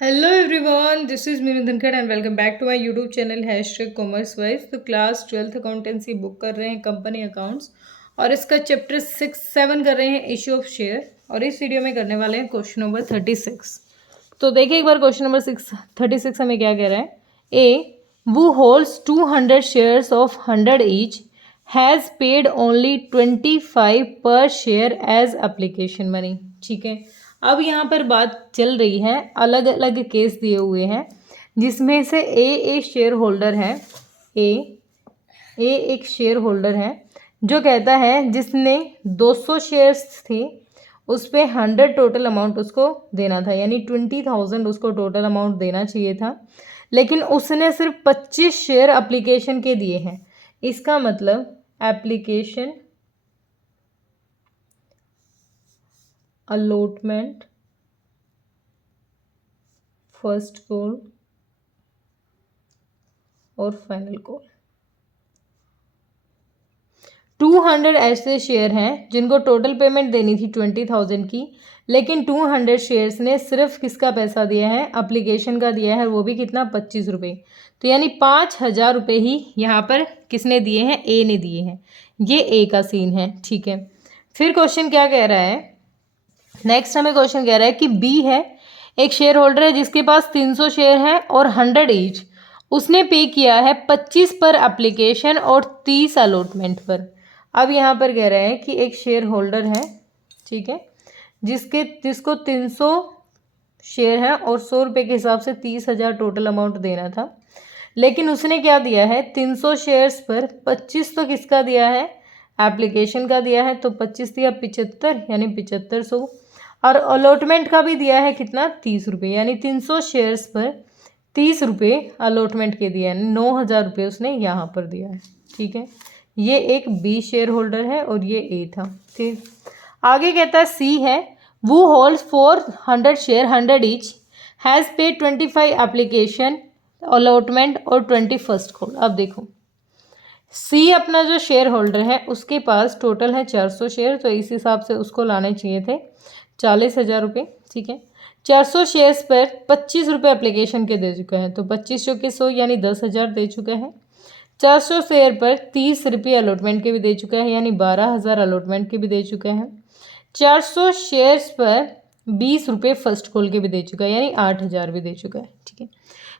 Hello everyone, this is Meenu Dhankad and welcome back to my YouTube channel #CommerceWise। तो class 12th accountancy book कर रहे हैं company accounts और इसका chapter 6-7 कर रहे हैं इशू ऑफ शेयर और इस वीडियो में करने वाले हैं क्वेश्चन नंबर 36। तो देखिए एक बार क्वेश्चन नंबर 36 हमें क्या कह रहा है। ए who holds 200 shares of 100 each has paid only 25 per share as application money। ठीक है, अब यहाँ पर बात चल रही है, अलग अलग केस दिए हुए हैं जिसमें से ए एक शेयर होल्डर है। ए एक शेयर होल्डर है जो कहता है जिसने 200 शेयर्स थे उस पर 100 टोटल अमाउंट उसको देना था, यानी 20,000 उसको टोटल अमाउंट देना चाहिए था, लेकिन उसने सिर्फ 25 शेयर एप्लीकेशन के दिए हैं। इसका मतलब एप्लीकेशन अलॉटमेंट फर्स्ट कॉल और फाइनल कॉल 200 ऐसे शेयर हैं जिनको टोटल पेमेंट देनी थी 20,000 की, लेकिन 200 शेयर्स ने सिर्फ किसका पैसा दिया है, एप्लीकेशन का दिया है, वो भी कितना 25 रुपये। तो यानी 5,000 रुपये ही यहाँ पर किसने दिए हैं, ए ने दिए हैं। ये ए का सीन है। ठीक है, फिर क्वेश्चन क्या कह रहा है, नेक्स्ट हमें क्वेश्चन कह रहा है कि बी है, एक शेयर होल्डर है जिसके पास 300 शेयर है और 100 ईच। उसने पे किया है 25 पर एप्लीकेशन और 30 अलॉटमेंट पर। अब यहाँ पर कह रहा है कि एक शेयर होल्डर है, ठीक है, जिसको 300 शेयर है और 100 रुपये के हिसाब से 30,000 टोटल अमाउंट देना था, लेकिन उसने क्या दिया है, 300 शेयर्स पर 25 तो किसका दिया है, एप्लीकेशन का दिया है, तो 25 दिया 75, यानी 7500, और अलॉटमेंट का भी दिया है कितना, 30 रुपये, यानी 300 शेयर्स पर 30 रुपये अलॉटमेंट के दिया है, 9,000 रुपये उसने यहाँ पर दिया है। ठीक है, ये एक बी शेयर होल्डर है और ये ए था। ठीक, आगे कहता है सी है, वो holds 400 share 100 each, has paid 25 application allotment और 21st कॉल। अब देखो सी अपना जो शेयर होल्डर है उसके पास टोटल है 400 शेयर, तो इस हिसाब से उसको लाने चाहिए थे 40,000 रुपये। ठीक है, 400 शेयर्स पर 25 रुपये एप्लीकेशन के दे चुका है, तो 25 जो कि 100 यानी 10,000 दे चुका है। 400 शेयर पर 30 रुपये अलॉटमेंट के भी दे चुका है, यानी 12,000 अलॉटमेंट के भी दे चुका है। 400 शेयर्स पर 20 रुपये फर्स्ट कॉल के भी दे चुका है, यानी 8,000 भी दे चुका है। ठीक है,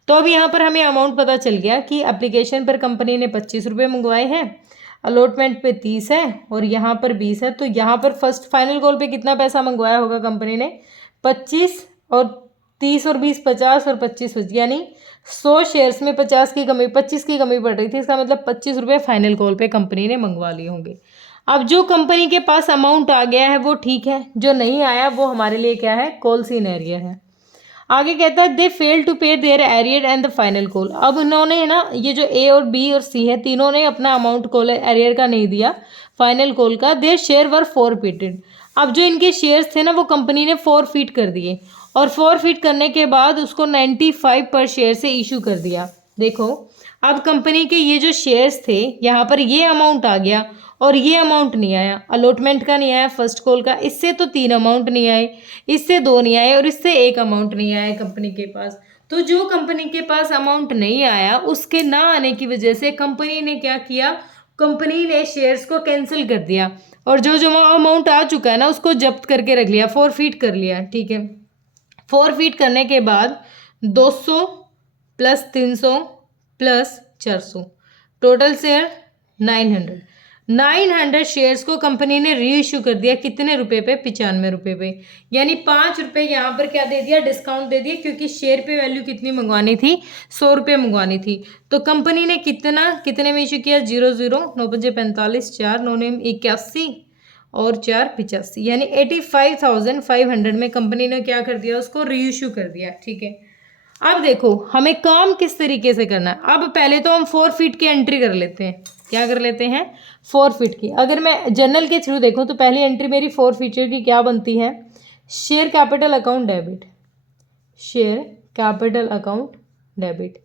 तो अब यहाँ पर हमें अमाउंट पता चल गया कि एप्लीकेशन पर कंपनी ने 25 रुपये मंगवाए हैं, अलॉटमेंट पे 30 है और यहाँ पर 20 है, तो यहाँ पर फर्स्ट फाइनल कॉल पे कितना पैसा मंगवाया होगा कंपनी ने, 25 और 30 और 20 50 और 25 यानी 100 शेयर्स में 25 की कमी पड़ रही थी। इसका मतलब 25 रुपये फाइनल कॉल पे कंपनी ने मंगवा लिए होंगे। अब जो कंपनी के पास अमाउंट आ गया है वो ठीक है, जो नहीं आया वो हमारे लिए क्या है, कॉल सीन एरिया है। आगे कहता है they fail to pay their arrear and the final call. अब उन्होंने ना, ये जो ए और बी और सी है तीनों ने अपना अमाउंट कॉल एरियर का नहीं दिया, फाइनल कॉल का। Their share were forfeited. अब जो इनके शेयर्स थे ना वो कंपनी ने फॉरफिट कर दिए और फॉरफिट करने के बाद उसको 95 पर शेयर से इशू कर दिया। देखो अब कंपनी के ये जो शेयर्स थे यहाँ पर ये अमाउंट आ गया और ये अमाउंट नहीं आया, अलॉटमेंट का नहीं आया, फर्स्ट कॉल का, इससे तो 3 अमाउंट नहीं आए, इससे 2 नहीं आए और इससे 1 अमाउंट नहीं आया कंपनी के पास। तो जो कंपनी के पास अमाउंट नहीं आया उसके ना आने की वजह से कंपनी ने क्या किया, कंपनी ने शेयर्स को कैंसिल कर दिया और जो जो अमाउंट आ चुका है ना उसको जब्त करके रख लिया, फॉरफिट कर लिया। ठीक है, फॉरफिट करने के बाद 200 plus 300 plus 400 total share 900 shares को कंपनी ने री इशू कर दिया, कितने रुपए पे, 95 रुपये पे, यानी 5 रुपये यहाँ पर क्या दे दिया, डिस्काउंट दे दिया, क्योंकि शेयर पे वैल्यू कितनी मंगवानी थी, 100 रुपये मंगवानी थी। तो कंपनी ने कितने में इशू किया, 00 9 5 45 4 9 9 81 और 4 85, यानी 85,500 में कंपनी ने क्या कर दिया, उसको री इशू कर दिया। ठीक है, अब देखो हमें काम किस तरीके से करना है। अब पहले तो हम 4 की एंट्री कर लेते हैं, क्या कर लेते हैं, 4 की। अगर मैं जर्नल के थ्रू देखूं तो पहली एंट्री मेरी 4 की क्या बनती है, share capital account debit, share capital account debit.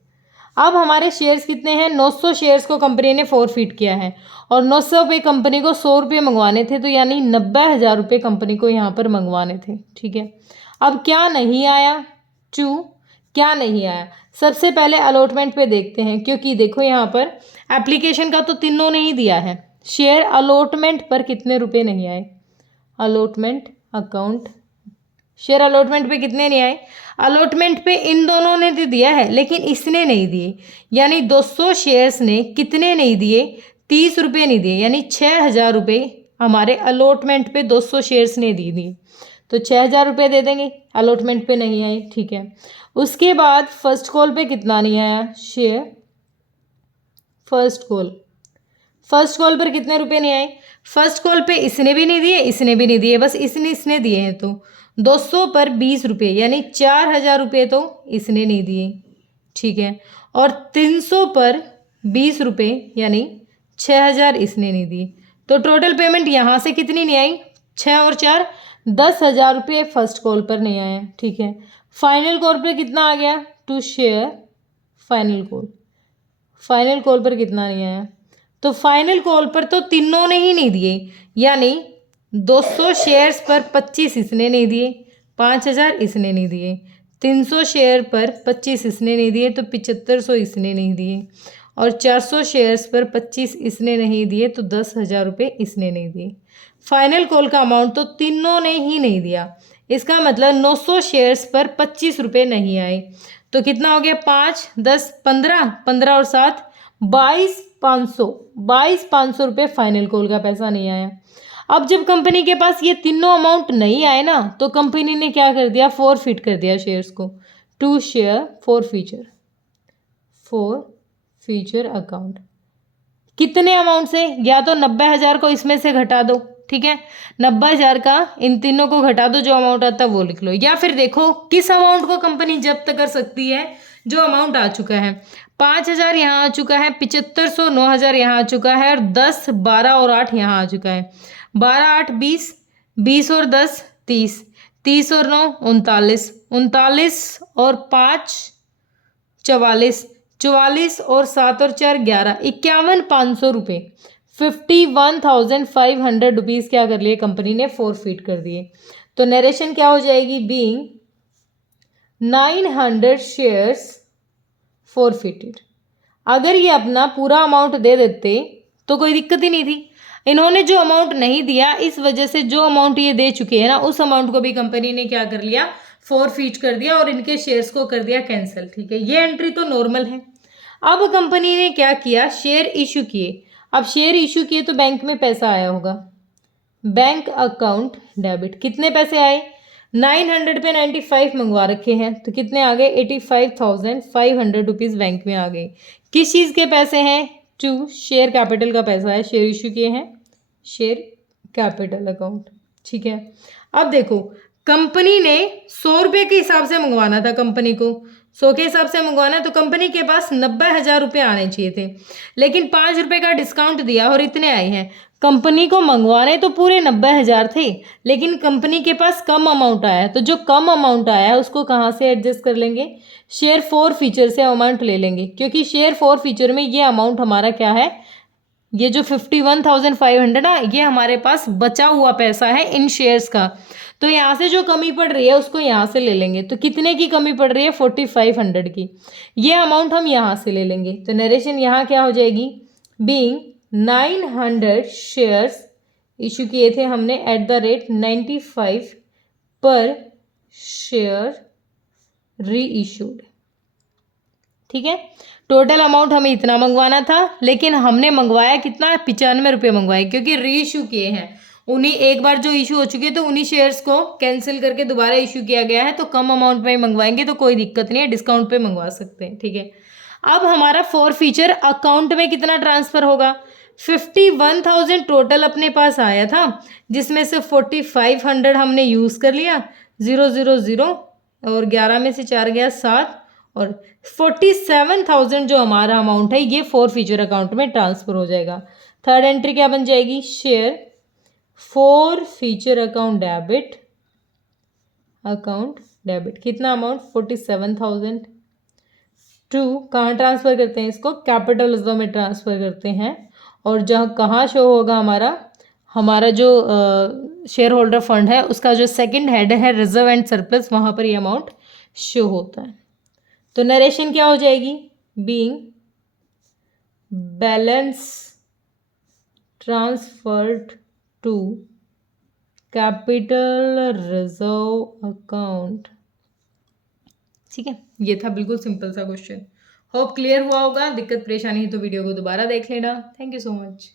अब हमारे शेयर्स कितने हैं, 900 शेयर्स को कंपनी ने फॉरफिट किया है और 900 पे कंपनी को 100 रुपये मंगवाने थे, तो यानी 90,000 रुपये कंपनी को यहाँ पर मंगवाने थे। ठीक है, अब क्या नहीं आया, 2 क्या नहीं आया? सबसे पहले अलॉटमेंट पे देखते हैं, क्योंकि देखो यहाँ पर एप्लीकेशन का तो तीनों ने ही दिया है। शेयर अलॉटमेंट पर कितने रुपए नहीं आए? अलॉटमेंट अकाउंट, शेयर अलॉटमेंट पे कितने नहीं आए? अलॉटमेंट पे इन दोनों ने तो दिया है, लेकिन इसने नहीं दिए, यानी 200 शेयर्स ने कितने नहीं दिए? 30 रुपये नहीं दिए, यानी 6,000 रुपये हमारे अलॉटमेंट पे 200 शेयर्स ने दे दिए, तो 6,000 रुपये दे देंगे। अलॉटमेंट पे नहीं आए, ठीक है। उसके बाद फर्स्ट कॉल पे कितना नहीं आया? Share first call, first call पर कितने रुपए नहीं आए? फर्स्ट कॉल पे इसने भी नहीं दिए, इसने भी नहीं दिए, बस इसने दिए हैं, तो 200 पर 20 रुपये, यानी 4,000 रुपये तो इसने नहीं दिए, ठीक है। और 300 पर 20 रुपये, यानी 6,000 इसने नहीं दिए, तो टोटल पेमेंट यहाँ से कितनी नहीं आई? 6 और 4 10,000 रुपये फर्स्ट कॉल पर नहीं आया, ठीक है। फाइनल कॉल पर कितना आ गया? To share final call, final call पर कितना नहीं आया? तो फाइनल कॉल पर तो तीनों ने ही नहीं दिए, यानी 200 शेयर्स पर 25 इसने नहीं दिए, 5,000 इसने नहीं दिए, 300 शेयर पर 25 इसने नहीं दिए, तो 7500 इसने नहीं दिए, और 400 शेयर्स पर 25 इसने नहीं दिए, तो 10,000 रुपये इसने नहीं दिए। फाइनल कॉल का अमाउंट तो तीनों ने ही नहीं दिया, इसका मतलब 900 शेयर्स पर 25 रुपये नहीं आए, तो कितना हो गया? 5 10 15, 15 और 7 22,500 रुपये फाइनल कॉल का पैसा नहीं आया। अब जब कंपनी के पास ये तीनों अमाउंट नहीं आए ना, तो कंपनी ने क्या कर दिया? फॉरफिट कर दिया शेयर्स को, टू शेयर फॉरफीचर अकाउंट। कितने अमाउंट से? या तो 90,000 को इसमें से घटा दो, ठीक है, 90,000 का इन तीनों को घटा दो, जो अमाउंट आता है वो लिख लो, या फिर देखो किस अमाउंट को कंपनी जब्त कर सकती है, जो अमाउंट आ चुका है। 5,000 यहाँ आ चुका है, 7,500, 9,000 यहाँ आ चुका है, और 10 12 और 8 यहाँ आ चुका है। 12 8 20, 20 और 10 30, 30 और 9 39, 39 और 5 44, 44 और 7 और 4 11, 51,500 रुपये, 51,500 रुपीज़ क्या कर लिए कंपनी ने? फॉरफिट कर दिए। तो नरेशन क्या हो जाएगी? Being 900 shares forfeited. अगर ये अपना पूरा अमाउंट दे देते तो कोई दिक्कत ही नहीं थी, इन्होंने जो अमाउंट नहीं दिया, इस वजह से जो अमाउंट ये दे चुके हैं ना, उस अमाउंट को भी कंपनी ने क्या कर लिया? फॉरफिट कर दिया, और इनके शेयर्स को कर दिया कैंसिल, ठीक है। ये एंट्री तो नॉर्मल है। अब कंपनी ने क्या किया? शेयर इशू किए। अब शेयर इशू किए तो बैंक में पैसा आया होगा, बैंक अकाउंट डेबिट। कितने पैसे आए? 900 पे 95 मंगवा रखे हैं, तो कितने आ गए? 85,500 रुपीज़ बैंक में आ गए। किस चीज़ के पैसे हैं? टू शेयर कैपिटल का पैसा है, शेयर इशू किए हैं, शेयर कैपिटल अकाउंट, ठीक है। अब देखो, कंपनी ने 100 रुपये के हिसाब से मंगवाना था, कंपनी को 100 के हिसाब से मंगवाना, तो कंपनी के पास 90,000 रुपये आने चाहिए थे, लेकिन 5 रुपये का डिस्काउंट दिया और इतने आए हैं। कंपनी को मंगवाने तो पूरे 90,000 थे, लेकिन कंपनी के पास कम अमाउंट आया है, तो जो कम अमाउंट आया है उसको कहाँ से एडजस्ट कर लेंगे? शेयर फॉरफीचर से अमाउंट ले लेंगे, क्योंकि शेयर फॉरफीचर में ये अमाउंट हमारा क्या है? ये जो 51,500 ना, ये हमारे पास बचा हुआ पैसा है इन शेयर्स का, तो यहाँ से जो कमी पड़ रही है उसको यहाँ से ले लेंगे। तो कितने की कमी पड़ रही है? 4,500 की, ये अमाउंट हम यहाँ से ले लेंगे। तो नरेशन यहाँ क्या हो जाएगी? बीइंग 900 शेयर्स इशू किए थे हमने एट द रेट 95 पर शेयर री इशूड, ठीक है। टोटल अमाउंट हमें इतना मंगवाना था, लेकिन हमने मंगवाया कितना? 95 रुपये मंगवाए, क्योंकि री इशू किए हैं। उन्हीं एक बार जो इशू हो चुके तो उन्हीं शेयर्स को कैंसिल करके दोबारा इशू किया गया है, तो कम अमाउंट में मंगवाएंगे तो कोई दिक्कत नहीं है, डिस्काउंट पे मंगवा सकते हैं, ठीक है। अब हमारा फॉरफीचर अकाउंट में कितना ट्रांसफ़र होगा? 51,000 टोटल अपने पास आया था, जिसमें से 4,500 हमने यूज़ कर लिया, 0 0 0, और 11 में से 4 गया 7, और 47,000 जो हमारा अमाउंट है ये फॉरफीचर अकाउंट में ट्रांसफ़र हो जाएगा। थर्ड एंट्री क्या बन जाएगी? Share forfeiture account debit. कितना अमाउंट? 47,000 टू कहाँ ट्रांसफ़र करते हैं इसको? कैपिटल रिजर्व में ट्रांसफ़र करते हैं, और जहाँ कहाँ शो होगा हमारा जो शेयर होल्डर फंड है उसका जो सेकंड हेड है रिजर्व एंड सरप्लस, वहाँ पर ये अमाउंट शो होता है। तो नरेशन क्या हो जाएगी, being balance transferred to capital reserve account. ठीक है, ये था बिल्कुल सिंपल सा क्वेश्चन। होप क्लियर हुआ होगा। दिक्कत परेशानी है तो वीडियो को दोबारा देख लेना। Thank you so much.